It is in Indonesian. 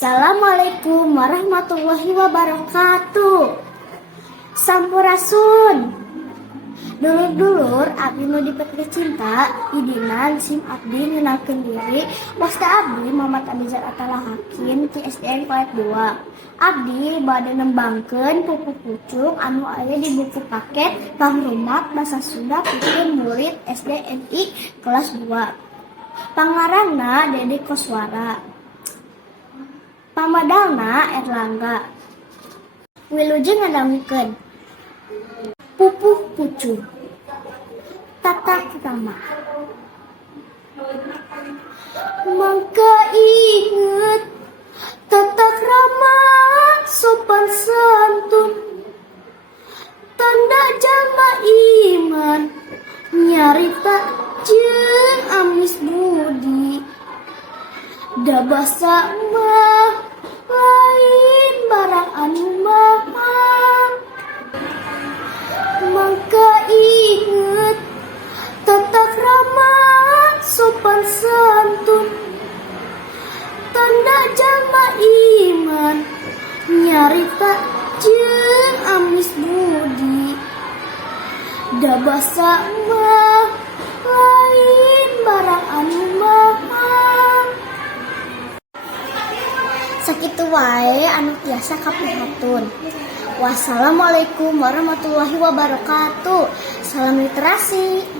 Assalamualaikum warahmatullahi wabarakatuh. Sampurasun. Dulur-dulur abdi nu dipetri cinta, idinan sim abdi ngenalkeun diri. Wasta abdi Muhammad Abizar Atala Hakim ti SDN kelas 2. Abdi bade nembangkeun pupu pucuk anu aya di buku paket Pangrumat Basa Sunda pikeun murid SDNI kelas 2. Pangaranna Dede Koswara. Pamadalna Erlangga. Wilujeng ngadangikeun pupuh pucuk. Tata Krama. Mangka inget tata krama sopan santun, tanda jalma iman nyarita jeung amis budi. Da basa mah lain barang anu mahal. Mangka inget tata krama sopan santun, tanda jalma iman nyarita jeung amis budi. Da basa mah lain barang anu mahal. Sakitu wae anu tiasa kapihatun. Wassalamualaikum warahmatullahi wabarakatuh. Salam literasi.